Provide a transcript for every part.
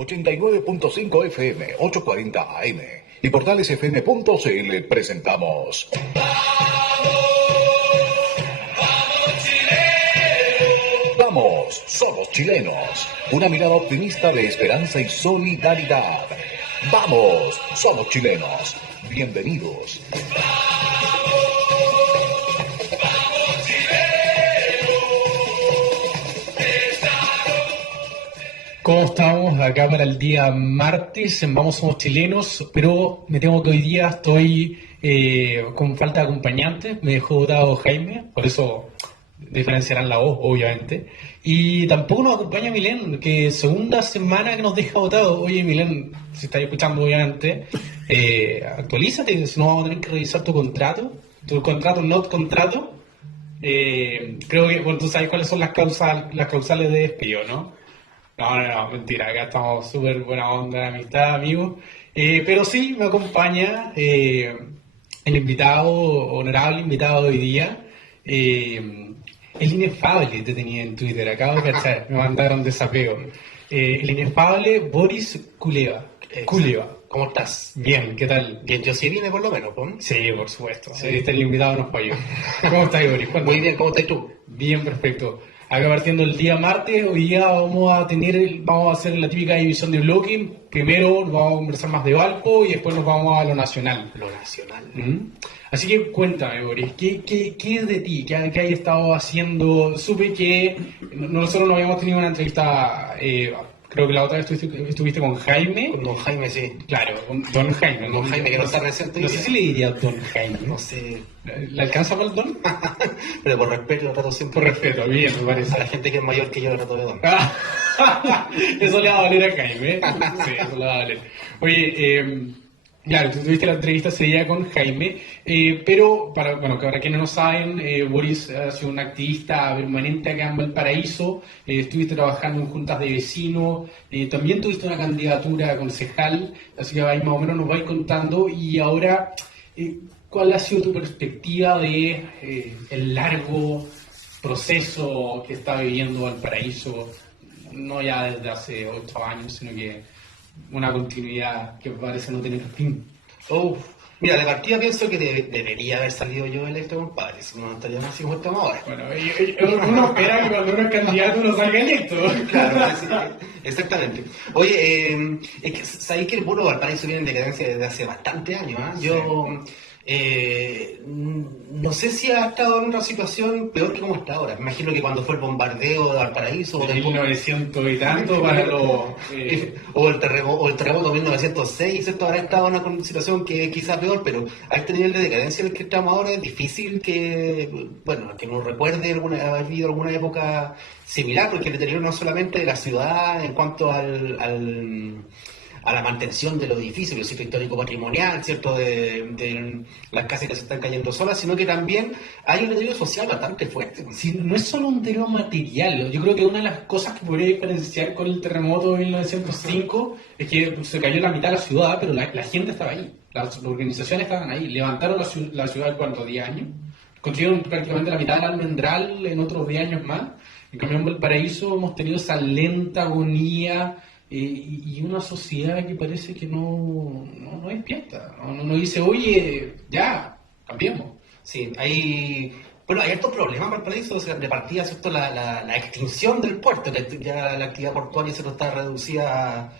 89.5 FM, 840 AM y portalesfm.cl presentamos Vamos, somos chilenos. Una mirada optimista de esperanza y solidaridad. Vamos, somos chilenos. Bienvenidos. ¿Cómo estamos? Acá para el día martes, en Vamos Somos Chilenos, pero me temo que hoy día estoy con falta de acompañante, me dejó votado Jaime, por eso diferenciarán la voz, obviamente, y tampoco nos acompaña Milén, que segunda semana que nos deja votado. Oye Milén, si estás escuchando obviamente, actualízate, si no vamos a tener que revisar tu contrato, not contrato. Creo que, bueno, tú sabes cuáles son las causales de despido, ¿no? No, mentira, acá estamos súper buena onda, amistad, amigos. Pero sí, me acompaña el invitado, honorable invitado de hoy día. El inefable te tenía en Twitter, acabo de cachar, me mandaron desapego. El inefable Boris Kuleva. Kuleva. ¿Cómo estás? Bien, ¿qué tal? Bien, yo sí vine por lo menos, ¿no? Sí, por supuesto. Sí. El invitado nos falló. ¿Cómo estás, Boris? Cuéntame. Muy bien, ¿cómo estás tú? Bien, perfecto. Acá partiendo el día martes, hoy día vamos a hacer la típica división de bloque. Primero vamos a conversar más de Valpo y después nos vamos a lo nacional. Lo nacional. Así que cuéntame, Boris, ¿qué es de ti? ¿Qué hay estado haciendo? Supe que nosotros no habíamos tenido una entrevista, creo que la otra vez estuviste con Jaime. Con don Jaime, sí. Claro, con don Jaime. Don Jaime, que no está presente. No sé si le diría don Jaime. No sé. ¿Le alcanza para el don? Pero por respeto lo trato siempre. Por respeto, bien, me parece. A la gente que es mayor que yo lo trato de don. Eso le va a valer a Jaime, ¿eh? Sí, eso le va a valer. Oye, claro, tú tuviste la entrevista ese día con Jaime, pero para quienes no saben, Boris ha sido un activista permanente acá en Valparaíso, estuviste trabajando en juntas de vecinos, también tuviste una candidatura a concejal, así que ahí más o menos nos vais contando. Y ahora, ¿cuál ha sido tu perspectiva de el largo proceso que está viviendo Valparaíso, no ya desde hace 8 años, sino que una continuidad que parece no tener fin? Mira, de partida pienso que debería haber salido yo electo, compadre, si no estaríamos así como estamos ahora. Bueno, uno espera que cuando uno es candidato uno salga electo. Claro, sí, exactamente. Oye, es que sabéis que el pueblo de Valparaíso viene en decadencia desde hace bastante años, ¿eh? Yo no sé si ha estado en una situación peor que como está ahora. Me imagino que cuando fue el bombardeo de Valparaíso de 1900 y tanto para los o el terremoto de 1906, ¿cierto? Ahora estado en una situación que es quizá peor, pero a este nivel de decadencia en el que estamos ahora es difícil que nos recuerde haber vivido alguna época similar, porque el deterioro no solamente de la ciudad en cuanto a la mantención de los edificios, el sitio histórico patrimonial, ¿cierto? De las casas que se están cayendo solas, sino que también hay un deterioro social bastante fuerte. Sí, no es solo un deterioro material. Yo creo que una de las cosas que podría diferenciar con el terremoto de 1905 es que se cayó la mitad de la ciudad, pero la gente estaba ahí. Las organizaciones estaban ahí. Levantaron la ciudad en cuánto, 10 años. Construyeron prácticamente la mitad del Almendral en otros 10 años más. En cambio, en Valparaíso hemos tenido esa lenta agonía y una sociedad que parece que no despierta. No dice, oye, ya, cambiemos. Sí, hay hartos problemas en Valparaíso, o sea, de partida, ¿cierto? La extinción del puerto, que ya la actividad portuaria se está reducida.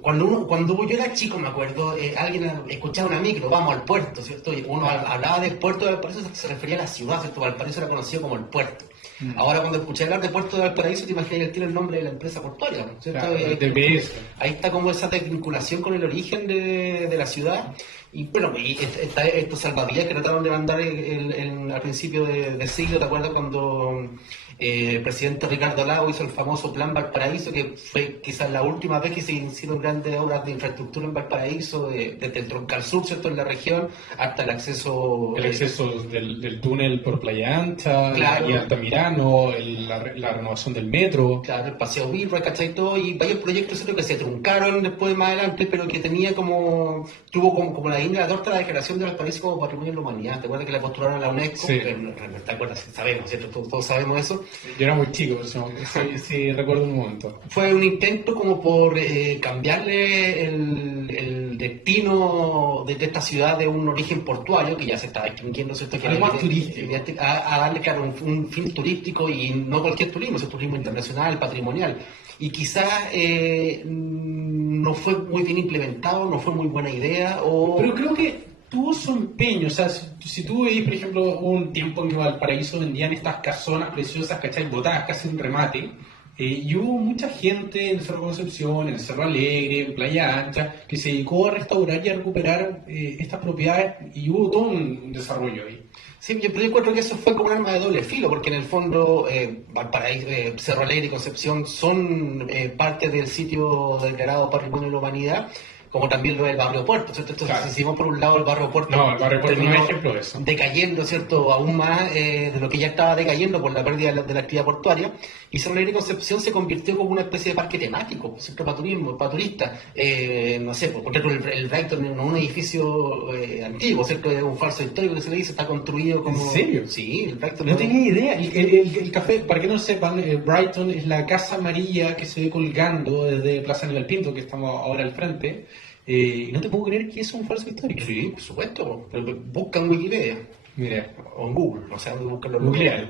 Cuando yo era chico, me acuerdo, alguien escuchaba una micro, vamos al puerto, ¿cierto? Y uno hablaba del puerto de Valparaíso, se refería a la ciudad, ¿cierto? Valparaíso era conocido como el puerto. Ahora, cuando escuché hablar de Puerto de Valparaíso, te imaginas que tiene el nombre de la empresa portuaria, ¿cierto? Claro, ahí está como esa desvinculación con el origen de la ciudad. Y bueno, está estos salvavidas que trataron de mandar al principio de siglo, ¿te acuerdas cuando el presidente Ricardo Lagos hizo el famoso Plan Valparaíso, que fue quizás la última vez que se hicieron grandes obras de infraestructura en Valparaíso, desde el Troncal Sur, ¿cierto?, en la región, hasta el acceso... El acceso del túnel por Playa Ancha, claro, y Altamirano, la renovación del metro. Claro, el Paseo Birra, ¿cachai? Todo, y varios proyectos, ¿cierto?, que se truncaron después más adelante, pero que tuvo como la la guinda de la torta la declaración de Valparaíso como Patrimonio de la Humanidad. ¿Te acuerdas que la postularon a la UNESCO? Sí. ¿Te acuerdas? Sabemos, ¿cierto? Todos sabemos eso. Yo era muy chico, sí, recuerdo un momento. Fue un intento como por cambiarle el destino de esta ciudad de un origen portuario, que ya se estaba extinguiendo, ¿cierto? Que Algo era más turístico. a darle, claro, un fin turístico, y no cualquier turismo, es turismo internacional, patrimonial. Y quizás no fue muy bien implementado, no fue muy buena idea, Pero creo que tuvo su empeño, o sea, si tú veis, por ejemplo, hubo un tiempo en que Valparaíso vendían estas casonas preciosas, ¿cachai? Botadas casi un remate, y hubo mucha gente en Cerro Concepción, en Cerro Alegre, en Playa Ancha, que se dedicó a restaurar y a recuperar estas propiedades, y hubo todo un desarrollo ahí. Sí, pero yo encuentro que eso fue como un arma de doble filo, porque en el fondo Valparaíso, Cerro Alegre y Concepción son parte del sitio declarado Patrimonio de la Humanidad, como también lo es el barrio Puerto, ¿cierto? Entonces, Claro. si vemos por un lado el barrio Puerto, No, el barrio Puerto no es terminó ejemplo de eso. decayendo, ¿cierto? Aún más de lo que ya estaba decayendo por la pérdida de la actividad portuaria, y Cerro Alegre y Concepción se convirtió como una especie de parque temático, ¿cierto? Para turismo, para turistas. No sé, por ejemplo, el Brighton no es un edificio antiguo, ¿cierto? Es un falso histórico que se le dice, está construido como... ¿En serio? Sí, el Brighton No tenía idea. El café, para que no sepan, Brighton es la casa amarilla que se ve colgando desde Plaza Aníbal Pinto, que estamos ahora al frente. Y no te puedo creer que eso es un falso histórico. Sí, por supuesto. Pero busca en Wikipedia Mira, o en Google, no sé dónde buscan los googlealo.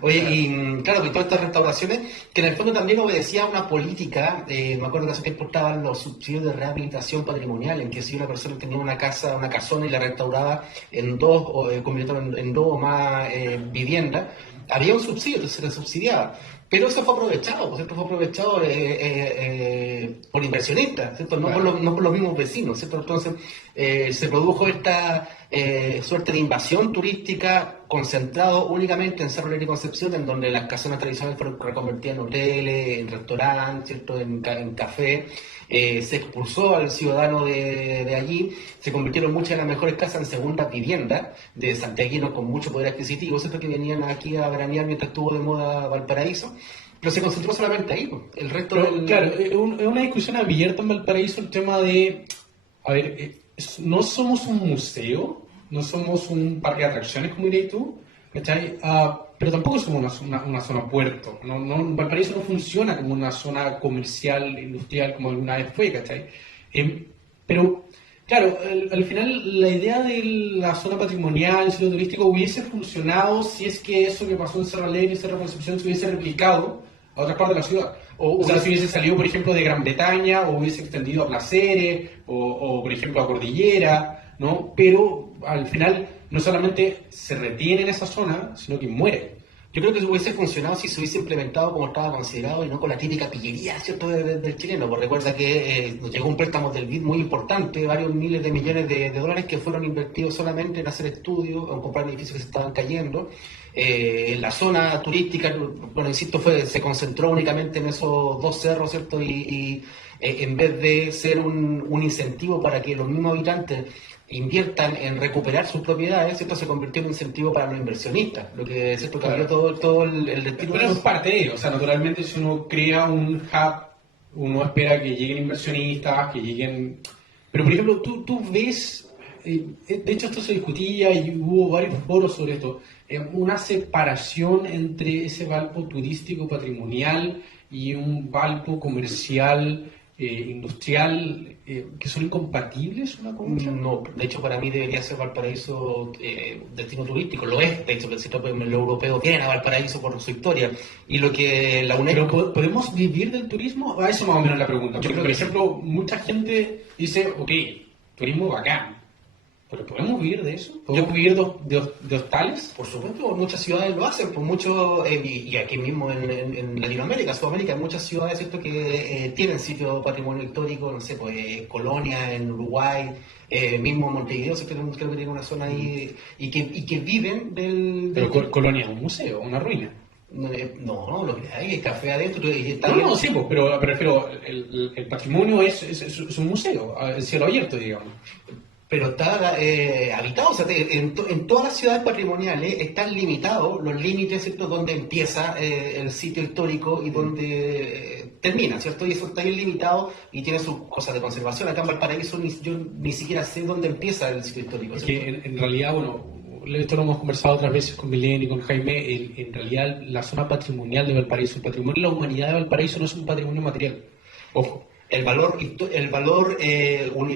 Oye, y claro, que todas estas restauraciones, que en el fondo también obedecía a una política, me acuerdo que hace tiempo estaban los subsidios de rehabilitación patrimonial, en que si una persona tenía una casa, una casona y la restauraba en dos, o convirtió en dos o más viviendas, había un subsidio, entonces se le subsidiaba. Pero eso fue aprovechado, ¿cierto? Fue aprovechado por inversionistas, ¿cierto? No, Claro. no por los mismos vecinos, ¿cierto? Entonces se produjo esta suerte de invasión turística concentrado únicamente en Cerro Alegre y Concepción, en donde las casonas tradicionales fueron reconvertidas en hoteles, en restaurantes, ¿cierto? En café. Se expulsó al ciudadano de allí, se convirtieron muchas de las mejores casas en segundas viviendas de santiaguinos con mucho poder adquisitivo, ¿cierto? Que venían aquí a veranear mientras estuvo de moda Valparaíso, pero se concentró solamente ahí, pues. El resto Pero, del... claro, es una discusión abierta en Valparaíso el tema de, a ver, no somos un museo, no somos un parque de atracciones, como dirías tú, ¿cachai? Pero tampoco somos una zona puerto. Valparaíso no funciona como una zona comercial, industrial, como alguna vez fue, ¿cachai? Pero, claro, al final la idea de la zona patrimonial, el sitio turístico, hubiese funcionado si es que eso que pasó en Cerro Alegre y Cerro Concepción se hubiese replicado a otras partes de la ciudad. O sea, si hubiese salido, por ejemplo, de Gran Bretaña, o hubiese extendido a Placeres, o por ejemplo, a Cordillera, ¿no? Pero al final no solamente se retiene en esa zona, sino que muere. Yo creo que hubiese funcionado si se hubiese implementado como estaba considerado y no con la típica pillería, ¿cierto? Del chileno. Porque recuerda que nos llegó un préstamo del BID muy importante, varios miles de millones de dólares que fueron invertidos solamente en hacer estudios, en comprar edificios que se estaban cayendo. La zona turística, bueno, insisto, se concentró únicamente en esos dos cerros, ¿cierto? Y en vez de ser un incentivo para que los mismos habitantes inviertan en recuperar sus propiedades, ¿cierto? Se convirtió en un incentivo para los inversionistas, lo que, ¿cierto? Cambió todo el destino. Pero es parte de ello. O sea, naturalmente, si uno crea un hub, uno espera que lleguen inversionistas, que lleguen... Pero, por ejemplo, tú ves... de hecho, esto se discutía y hubo varios foros sobre esto. Una separación entre ese Valpo turístico patrimonial y un Valpo comercial, industrial, que son incompatibles una con otra. No, de hecho para mí debería ser Valparaíso destino turístico, lo es, de hecho que los europeos vienen a Valparaíso por su historia, y lo que la Pero UNESCO... ¿podemos vivir del turismo? A eso más o menos es la pregunta. Yo Porque, creo por que ejemplo, mucha gente dice, ok, turismo bacán, pero ¿podemos vivir de eso? ¿Podemos vivir de hostales? Por supuesto, muchas ciudades lo hacen, por mucho, y aquí mismo en Latinoamérica, Sudamérica, hay muchas ciudades, ¿cierto?, que tienen sitio patrimonio histórico, no sé, pues Colonia en Uruguay, mismo Montevideo, ¿cierto?, creo que tiene una zona ahí, y que viven Pero Colonia es un museo, una ruina. No, lo que hay es café adentro, y está No, bien. no, sí, pues, pero me refiero, el patrimonio es un museo, el cielo abierto, digamos. Pero está habitado, o sea, en todas las ciudades patrimoniales están limitados los límites, ¿cierto?, donde empieza el sitio histórico y donde termina, ¿cierto? Y eso está bien limitado y tiene sus cosas de conservación. Acá en Valparaíso yo ni siquiera sé dónde empieza el sitio histórico, Es ¿cierto? que en realidad, bueno, esto lo hemos conversado otras veces con Milén y con Jaime, en realidad la zona patrimonial de Valparaíso, el patrimonio de la humanidad de Valparaíso no es un patrimonio material. Ojo. El valor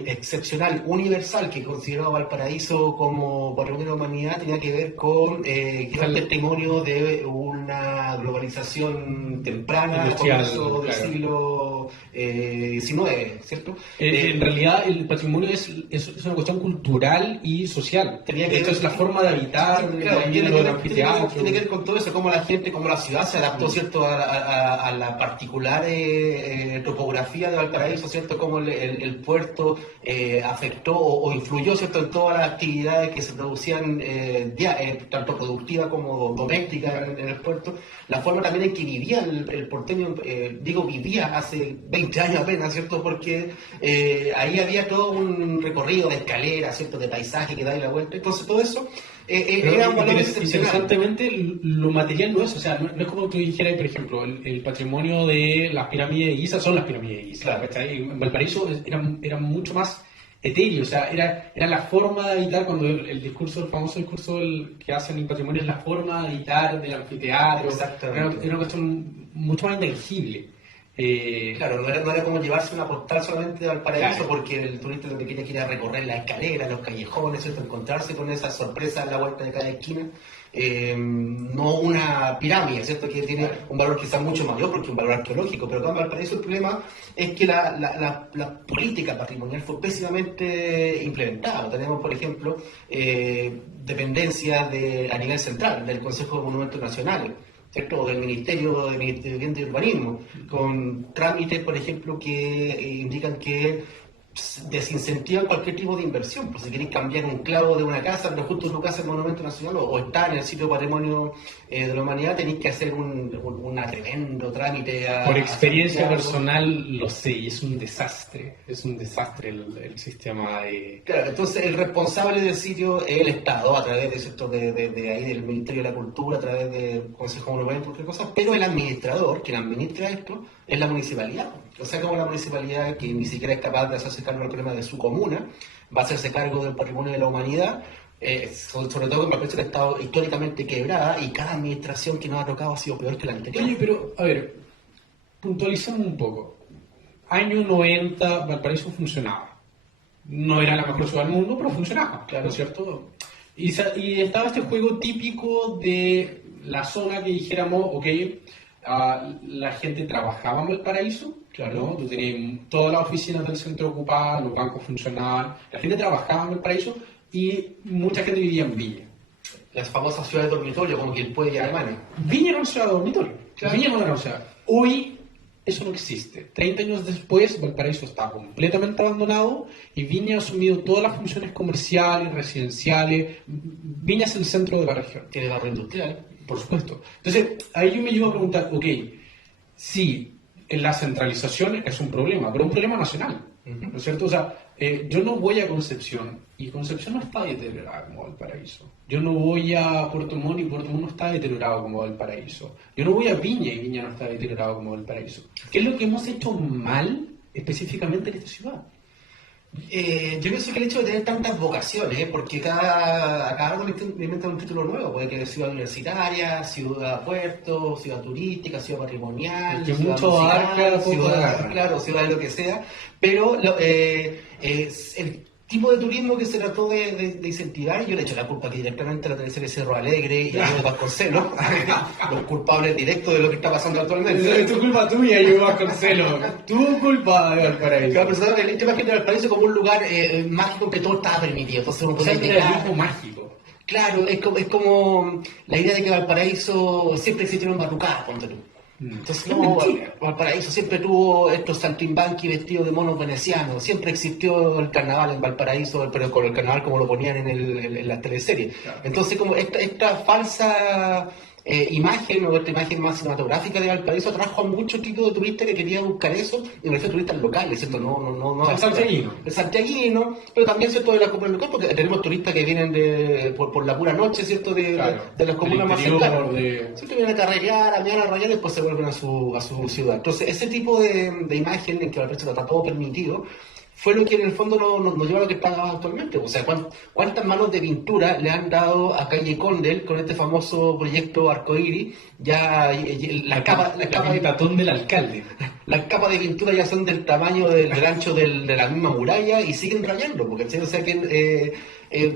excepcional, universal que consideraba Valparaíso como patrimonio de la humanidad tenía que ver con que era un testimonio de una globalización temprana, Industrial, comienzo del claro. siglo XIX, ¿cierto? En realidad el patrimonio es una cuestión cultural y social. Tenía que Esto ver- es la forma de habitar, de Claro, ahí tiene lo que del ver, tiene que ver- anfiteatro. tiene que ver con todo eso, cómo la gente, cómo la ciudad se adaptó, ¿cierto?, a la particular topografía de Valparaíso, ¿cierto?, cómo el puerto afectó o influyó, ¿cierto?, en todas las actividades que se producían, tanto productivas como domésticas en el puerto. La forma también en que vivía el porteño, vivía hace 20 años apenas, ¿cierto?, porque ahí había todo un recorrido de escaleras, ¿cierto?, de paisaje que da ahí la vuelta. Entonces todo eso Pero era un valor excepcional. interesantemente, lo material no es, o sea, no es como tú dijeras, por ejemplo, el patrimonio de las pirámides de Giza son las pirámides de Giza. Claro. ¿Cachai? En Valparaíso era mucho más etéreo, o sea, era la forma de habitar, cuando el famoso discurso que hacen en patrimonio es la forma de habitar del anfiteatro, Exactamente. era una cuestión mucho más intangible. Claro, no era como llevarse una postal solamente de Valparaíso, Claro. porque el turista lo que quería era recorrer la escalera, los callejones, ¿cierto?, encontrarse con esa sorpresa en la vuelta de cada esquina. No una pirámide, ¿cierto?, que tiene un valor quizás mucho mayor porque es un valor arqueológico, pero acá en Valparaíso el problema es que la política patrimonial fue pésimamente implementada. Tenemos, por ejemplo, dependencias a nivel central del Consejo de Monumentos Nacionales, ¿cierto?, o del Ministerio de Medio Ambiente y Urbanismo, con trámites, por ejemplo, que indican que desincentivan cualquier tipo de inversión. Pues si queréis cambiar un clavo de una casa, pero justo tu casa es monumento nacional o está en el sitio de patrimonio de la humanidad, tenéis que hacer un tremendo trámite. Por experiencia Santiago. personal lo sé, y es un desastre el sistema de... Claro, entonces el responsable del sitio es el Estado, a través de, ¿cierto?, de ahí del Ministerio de la Cultura, a través del Consejo Monumental, cualquier cosa, pero el administrador, quien administra esto, es la municipalidad. O sea, como la municipalidad, que ni siquiera es capaz de hacerse cargo del problema de su comuna, va a hacerse cargo del patrimonio de la humanidad, sobre todo en Valparaíso, que ha estado históricamente quebrada, y cada administración que nos ha tocado ha sido peor que la anterior. Oye, pero, a ver, puntualicemos un poco. Año 90, Valparaíso funcionaba. No era la mejor ciudad del mundo, pero funcionaba, Claro. ¿no es cierto? Y estaba este juego típico de la zona que dijéramos, ok, la gente trabajaba en Valparaíso, Claro. ¿no? Tú tenías todas las oficinas del centro ocupadas, los bancos funcionaban, la gente trabajaba en Valparaíso y mucha gente vivía en Viña. Las famosas ciudades de dormitorio, como Quilpué y Alemania. Viña era una ciudad de dormitorio. Claro. Viña no era una ciudad. Hoy eso no existe. 30 años después, Valparaíso está completamente abandonado y Viña ha asumido todas las funciones comerciales, residenciales. Viña es el centro de la región, Tiene barrio industrial. por supuesto. Entonces, ahí yo me llevo a preguntar, ok, sí, la centralización es un problema, pero un problema nacional, ¿no es cierto? O sea, yo no voy a Concepción y Concepción no está deteriorada como Valparaíso. Yo no voy a Puerto Montt y Puerto Montt no está deteriorado como Valparaíso. Yo no voy a Viña y Viña no está deteriorado como Valparaíso. ¿Qué es lo que hemos hecho mal específicamente en esta ciudad? Yo pienso que el hecho de tener tantas vocaciones, porque a cada uno le inventan un título nuevo, puede que ciudad universitaria, ciudad puerto, ciudad turística, ciudad patrimonial, Que ciudad mucho musical, abarca, poco ciudad, agarra. claro, ciudad de lo que sea, pero el tipo de turismo que se trató de incentivar, y yo le echo la culpa aquí directamente a la teleserie Cerro Alegre y a Diego Vasconcelos, los culpables directos de lo que está pasando actualmente. Es tu culpa tuya, yo Vasconcelos. Tu culpa de Valparaíso. Claro, pero el tema es que Valparaíso como un lugar mágico que todo estaba permitido, entonces uno O podía sea, llegar. era el mismo mágico. Claro, es como la idea de que Valparaíso siempre existieron batucadas, ponte tú. Entonces, Es no, mentira. Valparaíso siempre tuvo estos saltimbanqui vestidos de monos venecianos, siempre existió el carnaval en Valparaíso, pero con el carnaval como lo ponían en las teleseries. Claro. Entonces, como esta falsa imagen o esta imagen más cinematográfica de Valparaíso atrajo a muchos tipos de turistas que querían buscar eso, y me refiero a turistas locales, ¿cierto? No El santiaguino. el santiaguino, pero también, ¿cierto?, de la comuna local, porque tenemos turistas que vienen por la pura noche, ¿cierto?, Claro, de las comunas del más interior, cercanas. de- ¿Cierto? Vienen a carretear, a mirar, a rayar y después se vuelven a su ciudad. Entonces, ese tipo de imagen en que Valparaíso está todo permitido, fue lo que en el fondo nos lleva a lo que está actualmente. O sea, ¿cuántas manos de pintura le han dado a Calle Condel con este famoso proyecto Arcoíris? Ya la pintatón del alcalde. las capas de pintura ya son del tamaño del ancho de la misma muralla y siguen rayando, porque ¿sí? O sea que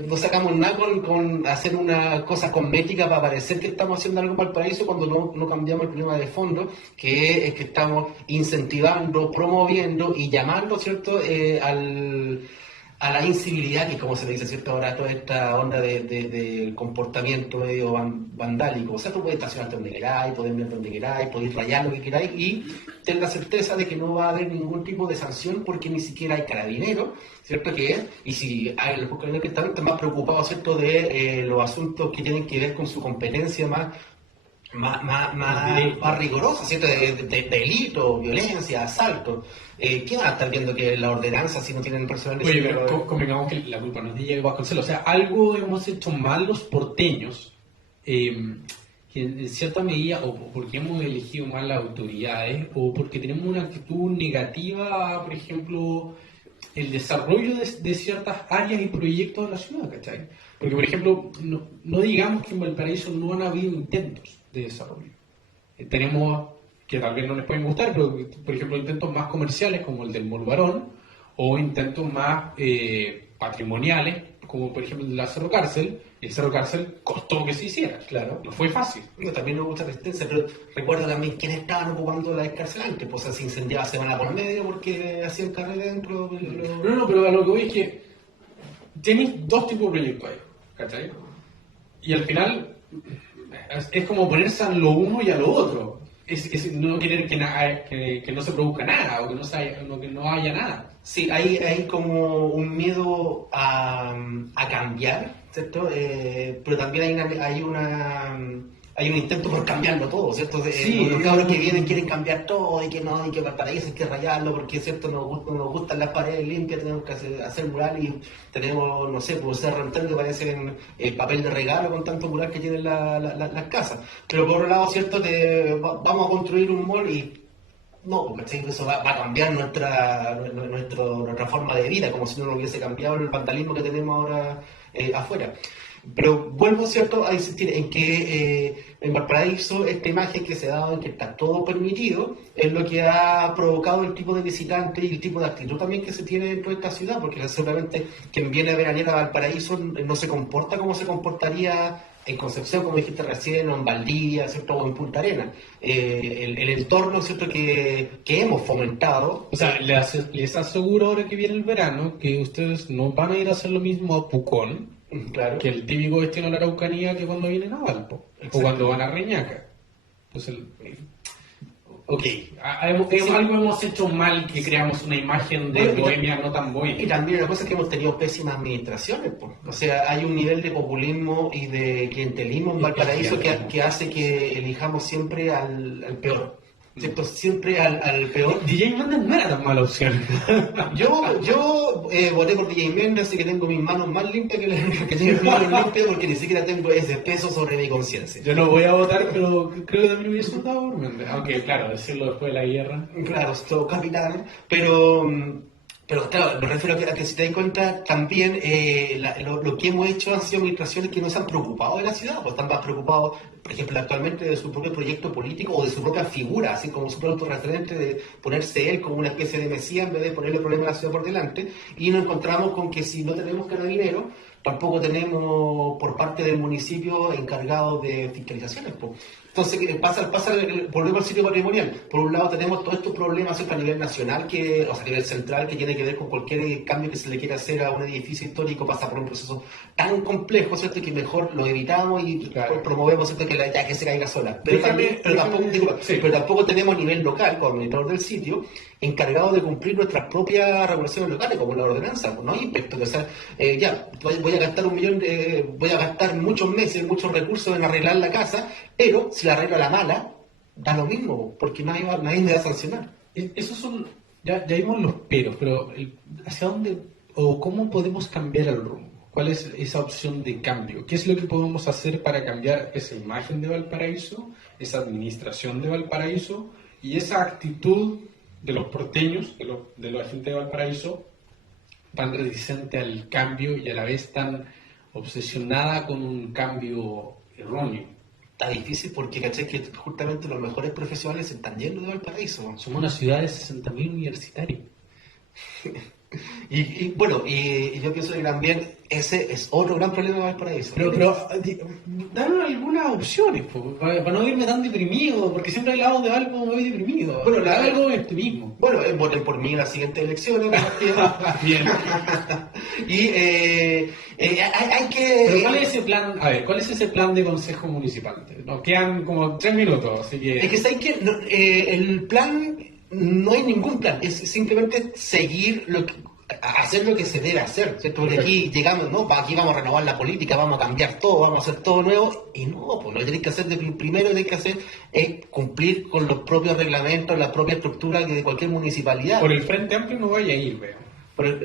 no sacamos nada con hacer una cosa cosmética para parecer que estamos haciendo algo para el paraíso cuando no cambiamos el problema de fondo, que es que estamos incentivando, promoviendo y llamando, ¿cierto?, a la incivilidad, que como se le dice, ¿cierto?, ahora toda esta onda del comportamiento medio vandálico. O sea, tú puedes estacionarte donde queráis, podés ver donde queráis, podéis rayar lo que queráis y ten la certeza de que no va a haber ningún tipo de sanción porque ni siquiera hay carabineros, ¿cierto?, que es, y si hay los carabineros que están más preocupados, ¿cierto?, de los asuntos que tienen que ver con su competencia más rigurosa, ¿cierto?, de delito, violencia, asalto. ¿Qué van a estar viendo que la ordenanza si no tienen personal de Oye, seguridad? pero convengamos que la culpa no es de Diego Vasconcelos. O sea, algo hemos hecho mal los porteños, que en cierta medida, o porque hemos elegido mal las autoridades, o porque tenemos una actitud negativa, por ejemplo, el desarrollo de ciertas áreas y proyectos de la ciudad, ¿cachai? Porque, por ejemplo, no digamos que en Valparaíso no han habido intentos de desarrollo. Tenemos, que tal vez no les pueden gustar, pero, por ejemplo, intentos más comerciales como el del Molvarón, o intentos más patrimoniales, como por ejemplo el de la Cerro Cárcel. El Cerro Cárcel costó que se hiciera, Claro. no fue fácil. Digo, también nos gusta la resistencia, pero recuerda también quiénes estaban ocupando la escarcelante, pues se incendiaba semana por medio porque hacían carrera dentro. No, pero a lo que voy es que tenéis dos tipos de proyectos ahí, ¿cachai? Y al final es como ponerse a lo uno y a lo otro. Es no querer que no se produzca nada o que no haya nada. Sí, hay como un miedo a cambiar, ¿cierto? Pero también hay un intento por cambiarlo todo, ¿cierto? Sí, Los cabros que vienen quieren cambiar todo y que no, y que Valparaíso hay que rayarlo porque, ¿cierto? Nos gustan las paredes limpias, tenemos que hacer mural y tenemos, no sé, pues ser rental que parecen papel de regalo con tanto mural que tienen las casas. Pero por otro lado, ¿cierto? Vamos a construir un mall y no, porque eso va a cambiar nuestra forma de vida, como si no hubiese cambiado el vandalismo que tenemos ahora afuera. Pero vuelvo, ¿cierto?, a insistir en que en Valparaíso esta imagen que se ha dado en que está todo permitido es lo que ha provocado el tipo de visitante y el tipo de actitud también que se tiene dentro de esta ciudad, porque seguramente quien viene a veranear a Valparaíso no se comporta como se comportaría en Concepción, como dijiste recién, o en Valdivia, ¿cierto?, o en Punta Arenas. El entorno, ¿cierto?, que hemos fomentado. O sea, les aseguro ahora que viene el verano que ustedes no van a ir a hacer lo mismo a Pucón, Claro. que el típico destino a la Araucanía, que cuando vienen a Valpo, o cuando van a Reñaca. Entonces, ok, algo hemos hecho mal que creamos una imagen de Bueno, bohemia no tan Y bohemia. también la cosa es que hemos tenido pésimas administraciones, po. O sea, hay un nivel de populismo y de clientelismo en Valparaíso que hace que elijamos siempre al peor, ¿cierto? Siempre al peor. DJ Méndez no era tan mala opción. Yo voté por DJ Méndez, así que tengo mis manos más limpias que tengo mis manos limpias porque ni siquiera tengo ese peso sobre mi conciencia. Yo no voy a votar, pero creo que también hubiese votado por Méndez. Aunque, claro, decirlo después de la guerra. Claro, todo capital, pero claro, me refiero a que si te das cuenta, también lo que hemos hecho han sido administraciones que no se han preocupado de la ciudad, pues están más preocupados, por ejemplo, actualmente de su propio proyecto político o de su propia figura, así como su propio referente, de ponerse él como una especie de mesías en vez de ponerle el problema de la ciudad por delante, y nos encontramos con que si no tenemos carabineros, tampoco tenemos por parte del municipio encargados de fiscalizaciones, pues. Entonces, volvemos al sitio patrimonial. Por un lado tenemos todos estos problemas a nivel nacional, o sea, a nivel central, que tiene que ver con cualquier cambio que se le quiera hacer a un edificio histórico, pasa por un proceso tan complejo, ¿cierto? Que mejor lo evitamos y promovemos, ¿cierto? Que ya que se caiga sola. Pero tampoco tenemos a nivel local, como administrador del sitio, encargado de cumplir nuestras propias regulaciones locales, como la ordenanza. No hay inspector. O sea, voy a gastar voy a gastar muchos meses, muchos recursos en arreglar la casa, pero si la arreglo a la mala, da lo mismo, porque nadie me va a sancionar. Esos son, ya vimos los peros, pero ¿hacia dónde o cómo podemos cambiar el rumbo? ¿Cuál es esa opción de cambio? ¿Qué es lo que podemos hacer para cambiar esa imagen de Valparaíso, esa administración de Valparaíso y esa actitud de los porteños, de la gente de Valparaíso, tan reticente al cambio y a la vez tan obsesionada con un cambio erróneo? Está difícil porque, ¿cachai? Que justamente los mejores profesionales se están yendo de Valparaíso. Somos una ciudad de 60.000 universitarios. Y yo pienso que también ese es otro gran problema de Valparaíso. Pero danos algunas opciones, para no irme tan deprimido, porque siempre hablamos de algo me voy deprimido. Bueno, algo de optimismo. Bueno, voten por mí en las siguientes elecciones. Bien. Y hay que... Pero ¿cuál es ese plan? A ver, ¿cuál es ese plan de consejo municipal? Nos quedan como 3 minutos, así que... Es que ¿sabes qué? El plan... No hay ningún plan, es simplemente seguir hacer lo que se debe hacer, ¿cierto? Porque aquí llegamos, ¿no? Aquí vamos a renovar la política, vamos a cambiar todo, vamos a hacer todo nuevo, y no, pues lo que tenéis que hacer primero tenéis que hacer es cumplir con los propios reglamentos, la propia estructura de cualquier municipalidad. Por el Frente Amplio no vaya a ir, veo. Por lo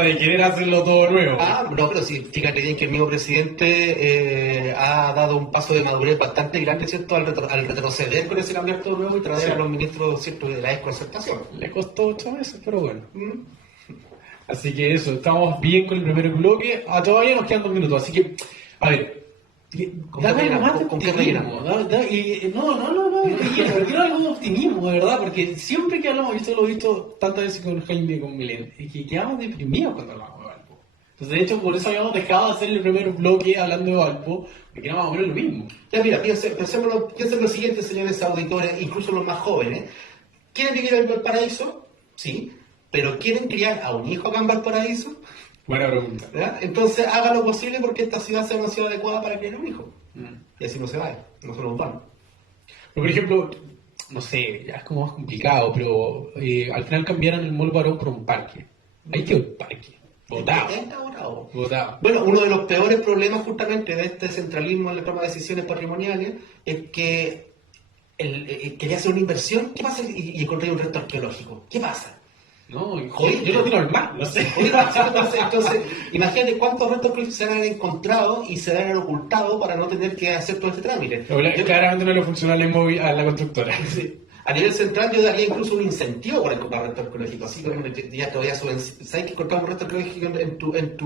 de querer hacerlo todo nuevo. No, pero sí, fíjate bien que el mismo presidente ha dado un paso de madurez bastante grande, ¿cierto? Al retroceder con ese cambiar todo nuevo y traer a los ministros, ¿cierto? De la desconcertación. Le costó 8 meses, pero bueno. Así que eso, estamos bien con el primer bloque. Todavía nos quedan 2 minutos, así que, a ver. ¿Con qué rellenamos? No, quiero algo de optimismo, de verdad, porque siempre que hablamos, yo lo he visto tantas veces con Jaime y con Milén, es que quedamos deprimidos cuando hablamos de Valpo. Entonces, de hecho, por eso habíamos dejado de hacer el primer bloque hablando de Valpo, porque era más o menos lo mismo. Ya, mira, piensen lo siguiente, señores auditores, incluso los más jóvenes. ¿Quieren vivir en Valparaíso? Sí, pero ¿quieren criar a un hijo acá en Valparaíso? Buena pregunta. ¿Ya? Entonces haga lo posible porque esta ciudad sea una ciudad adecuada para criar un hijo. Y así no se vaya, no se nos van. Pero, por ejemplo, no sé, ya es como más complicado, pero al final cambiaron el Mall Barón por un parque. Ahí quedó el parque. Votado. Bueno, uno de los peores problemas justamente de este centralismo en la toma de decisiones patrimoniales es que quería hacer una inversión. ¿Qué pasa? Y encontré un resto arqueológico. ¿Qué pasa? No, yo lo tiro al mar, no sé. Entonces, imagínate cuántos restos arqueológicos se han encontrado y se han ocultado para no tener que hacer todo este trámite. Claramente no le funciona a la constructora. Sí. A nivel central yo daría incluso un incentivo para encontrar restos arqueológicos. Así como ya te voy a subvencionar. ¿Sabes que encontrar un resto arqueológico en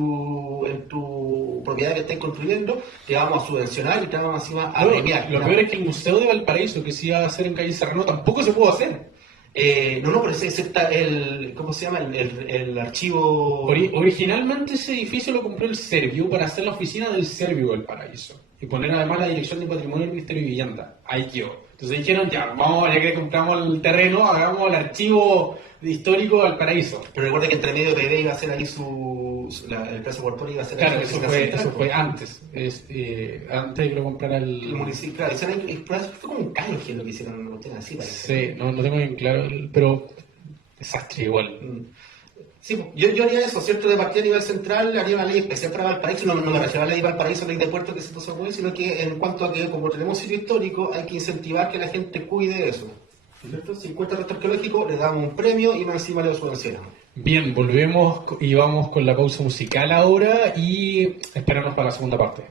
tu propiedad que estés construyendo? Te vamos a subvencionar y te vamos encima a premiar. Lo peor es que el Museo de Valparaíso, que se iba a hacer en calle Serrano, tampoco se pudo hacer. Pero ese está ¿cómo se llama? El archivo... Originalmente ese edificio lo compró el Servio para hacer la oficina del Servio del Paraíso y poner además la dirección de patrimonio del Ministerio de Vivienda. Ahí quedó. Entonces dijeron, ya que compramos el terreno, hagamos el archivo histórico del Paraíso. Pero recuerda que entre medio de iba a hacer ahí el plazo portuario iba a ser... Claro, eso fue antes. Antes de que lo comprara el municipio. Claro, fue como un canje lo que hicieron, no tengo así, parece. Sí, no tengo bien claro, pero desastre igual. Sí, yo haría eso, ¿cierto? De partida a nivel central, haría una ley especial para Valparaíso, no me refiero a la ley de Valparaíso, ley de puerto que se puso muy, sino que en cuanto a que, como tenemos sitio histórico, hay que incentivar que la gente cuide de eso. ¿Cierto? Si encuentra resto arqueológico, le damos un premio y más encima le subvencionamos. Bien, volvemos y vamos con la pausa musical ahora y esperamos para la segunda parte.